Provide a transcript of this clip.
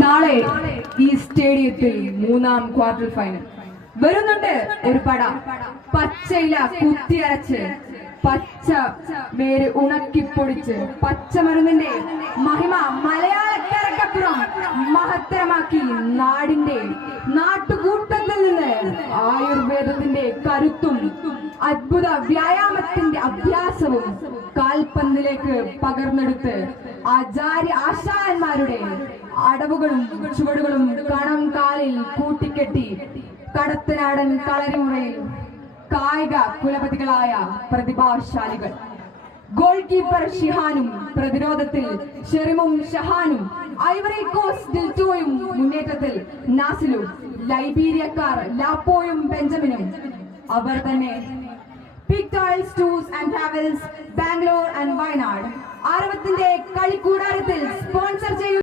നാളെ ഈ സ്റ്റേഡിയത്തിൽ മൂന്നാം ക്വാർട്ടർ ഫൈനൽ വരുന്നുണ്ട്. ഒരു പട പച്ചയില കുത്തിയരച്ച് പച്ച വേര് ഉണക്കിപ്പൊടിച്ച് പച്ചമരുന്നിന്റെ മഹിമ മലയാളക്കരക്കപ്പുറം മഹത്തരമാക്കി നാടിന്റെ നാട്ടുകൂട്ടത്തിൽ നിന്ന് ആയുർവേദത്തിന്റെ കരുത്തും അത്ഭുത വ്യായാമത്തിന്റെ അഭ്യാസവും കാൽപന്തിലേക്ക് പകർന്നെടുത്ത് ആശാന്മാരുടെ അടവുകളും ചുവടുകളും കണം കാലിൽ കൂട്ടിക്കെട്ടി കടത്തനാടൻ കളരിമുറയിൽ കായിക കുലപതികളായ പ്രതിഭാശാലികൾ. ഗോൾ കീപ്പർ ഷിഹാനും പ്രതിരോധത്തിൽ ഷെറിമും ഷഹാനും, ഐവറി കോസ്റ്റ് ദിൽറ്റോയും മുന്നേറ്റത്തിൽ നാസിലും, ലൈബീരിയക്കാർ ലാപ്പോയും ബെഞ്ചമിനും അവർ തന്നെ. പിക്ടോയിൽസ് tours and travels Bangalore and Wayanad ആരവത്തിന്റെ കളിക്കൂടാരത്തിൽ സ്പോൺസർ ചെയ്യും.